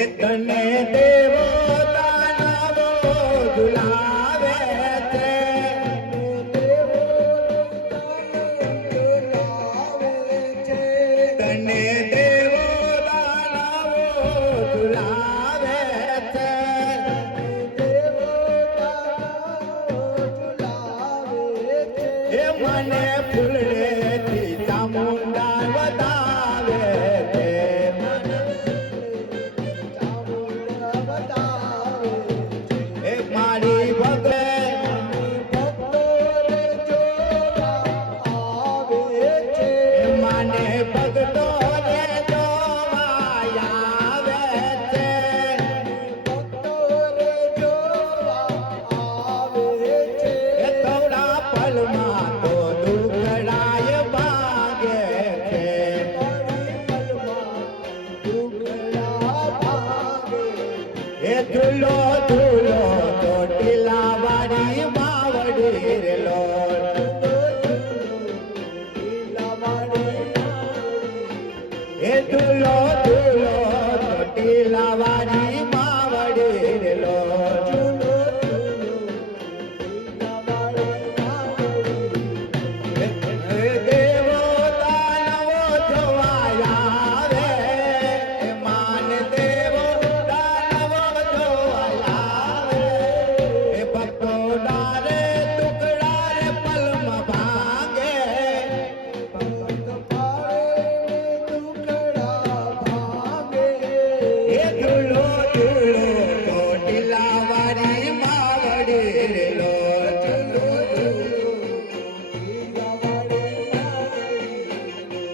એ તને દેવો દાનવો ઝુલાવે છે. તને દેવો દાનવો ઝુલાવે છે. એ મને ફૂલડેથી ચામુંડા બતાવે છે. એ મારી ભગત માને ભગતોને જોવા આવે છે. એ થોડા પલમાં તો દુખડાય ભાગે છે. એ ઝૂલો ઝૂલો ચોટીલા વાળી માવડી રેલો. એ ઝૂલો ઝૂલો ચોટીલા વાળી માવડી રેલો. દેવો દાનવો જોવા આવે. માન દેવો દાનવો જોવા આવે. એ ભક્તોના રે ટુકડા રે પલમાં ભાંગે. એ ઝૂલો ઝૂલો ચોટીલા વાળી માવડી રેલો.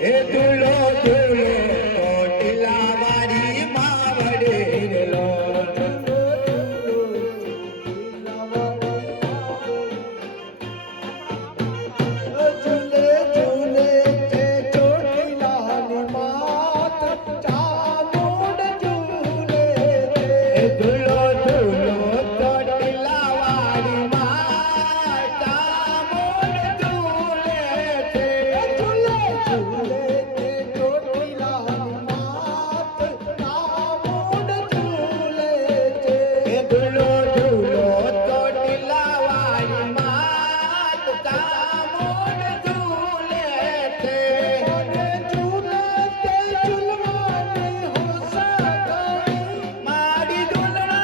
એ ઝૂલો ઝૂલો ચોટીલા વાળી માવડી રેલો. એ ઝૂલો ઝૂલો ચોટીલા વાળી માતા મોઢ ઝૂલે છે. એ ઝૂલો ઝૂલો ચોટીલા વાળી માતા મોઢ ઝૂલે છે. મારી ઝૂલણા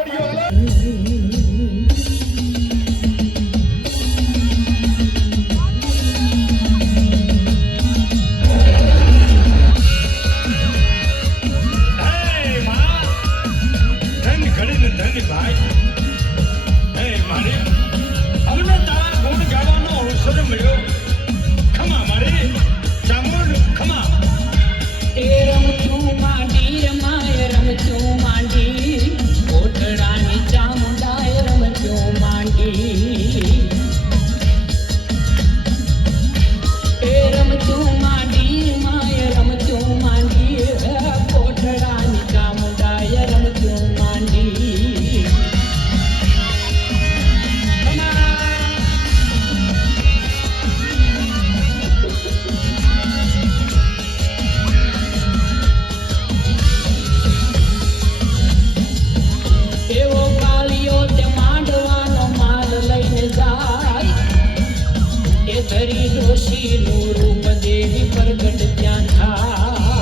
આવડ્યો હાલો. હે માં, ધન ઘડીને ધન ભાઈ. હે મારી, અમને તારા ગુણ ગાવાનો અવસર મળ્યો. ખમા મારી ચામુંડ, ખમા. એ રમતું માંડી રમાય રમતું માંડી કોટડાની ચામુંડાય રમતું માંડી એ રમતું માંડી માય રમતું માંડી કોટડાની ચામુંડાય રમતું માંડી એવો કાલિયો તે માંડવાનો માલ લઈને જાય એ ધરી ડોશીનું રૂપ દેવી પ્રગટ ત્યાં થાય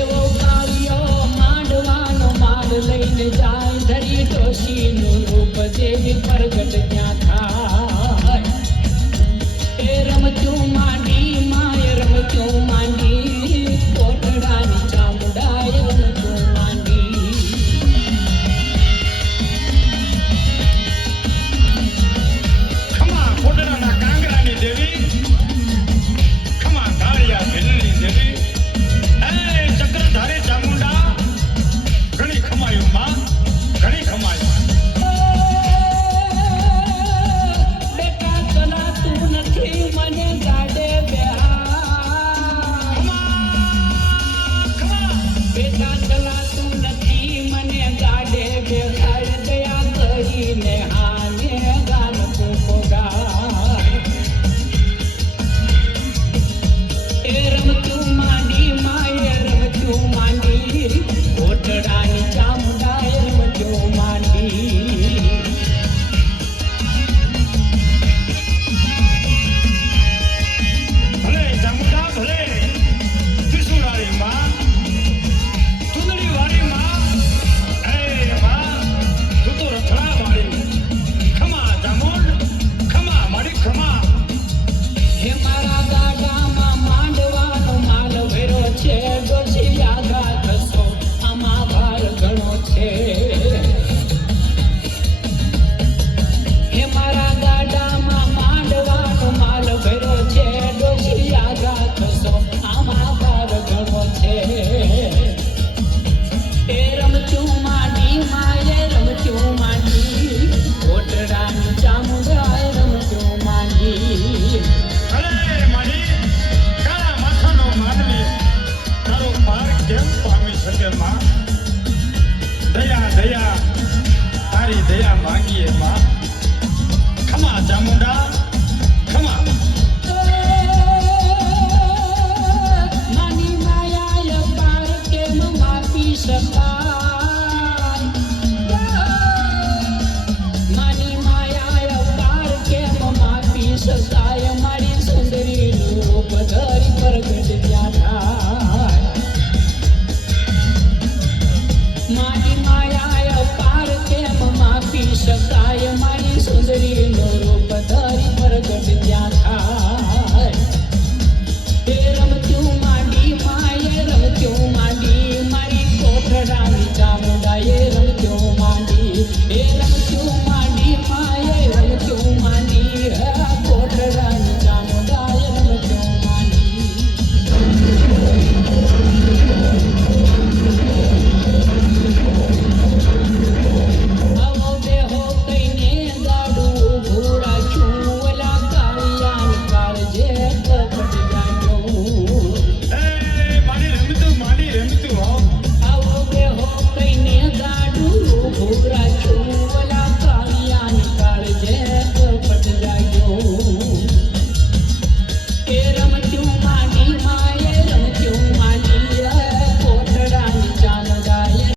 એવો કાલિયો માંડવાનો માલ લઈને જાય ધરી ડોશીનું રૂપ દેવી પ્રગટ ત્યાં થાય એ રમતું માંડી માય રમતું માંડી કોટડાની ચામુંડાય રમતું માંડી ખમા કોટડાના કાંગરાની દેવી. ખમા ધારિયા ભીલની દેવી. હે ચક્રધારી ચામુંડા, ઘણી ખમાયું માં, ઘણી ખમાયું. બેટા ચલાતું નથી મને ગાડે બેહાર બેટા ચલાતું નથી મને ગાડે બેહાર દયા કરીને હા